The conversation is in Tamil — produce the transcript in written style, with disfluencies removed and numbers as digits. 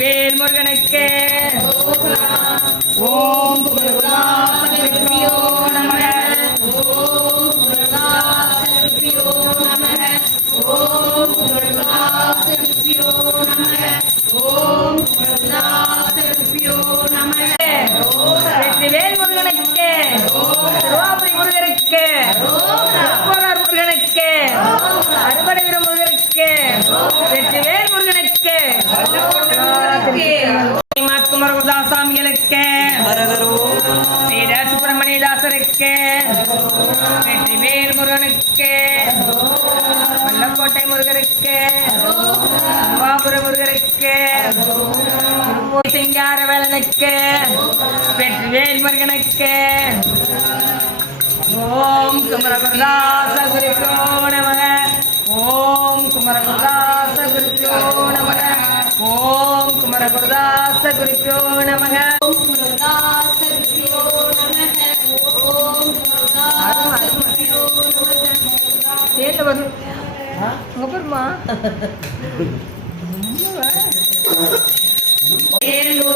வெற்றிவேல் முருகனுக்கு ஓம் குருநாதபியோ நமக ஓம் குருநாதபியோ நமக ஓம் குருநாதபியோ நமக ஓம் குருநாதபியோ நமக வெற்றிவேல் முருகனுக்கு திருவாபுரி முருகனுக்கு முருகனுக்கு அறுபடை முருகனுக்கு வெற்றிவேல் முருகனுக்கு குமரகுருதாசாமிகளுக்கு ஸ்ரீட சுப்பிரமணியதாசருக்கு வெற்றிவேல் முருகனுக்கு வல்லக்கோட்டை முருகருக்கு பாபுர முருகருக்கு சிங்காரவேலனுக்கு வெற்றிவேல் முருகனுக்கு ஓம் குமரகுருதாச குருப்போ நமக ஓம் குமரகுருதாச குருப்போ நமக ஓம் குமரகுருதாச குருப்போ நமக ஓம் குமரகுருதாச குருப்போ நமக ஓம் குமரகுருதாச குருப்போ நமக தேர்ல வரும் அங்க போருமா வேலோ